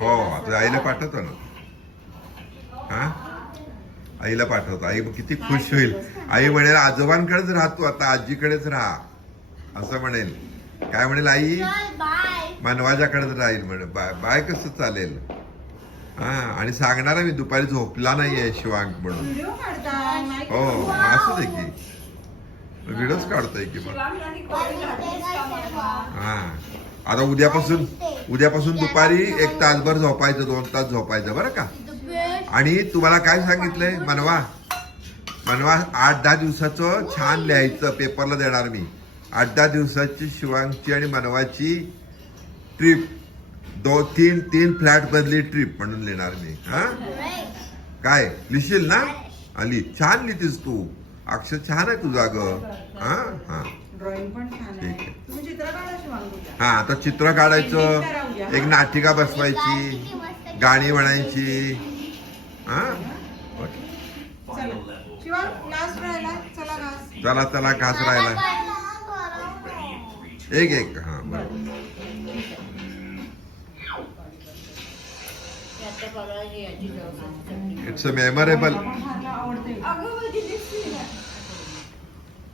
हो आता आईला पाठवतो ना. हा आईला पाठवतो. आई किती खुश होईल. आई म्हणेल आजोबांकडेच राहतो आता, आजीकडेच राहा असं म्हणेल. काय म्हणेल आई, मनवाजाकडेच राहील म्हणे. बाय बाय कसं चालेल. हा आणि सांगणार मी दुपारी झोपला नाहीये शिवांक म्हणून. हो असू दे की, व्हिडिओच काढतोय की मग. हा आता उद्यापासून दुपारी 1 तासभर झोपायचं, 2 तास झोपायचं बरं का. आणि तुम्हाला काय सांगितलंय, मनवा 8-10 दिवसाचं छान लिहायचं, पेपरला देणार मी. 8-10 दिवसाची शिवांगची आणि मनवाची ट्रिप, 2-3 फ्लॅट बदली ट्रिप म्हणून लिहिणार मी. हा काय लिहिशील ना. आली छान लिहितीस तू, अक्षर छान आहे तुझा ग. हा हा ड्रॉइंग पण छान आहे. ठीक आहे. तुम्ही चित्र काढा शिवांग. हा आता चित्र काढायचं, एक नाटिका बसवायची, गाणी म्हणायची. हा चला शिवांग लास्ट राहिला. चला घास. चला घास राहिला. एक हा बरोबर. It's a memorable. आवडते.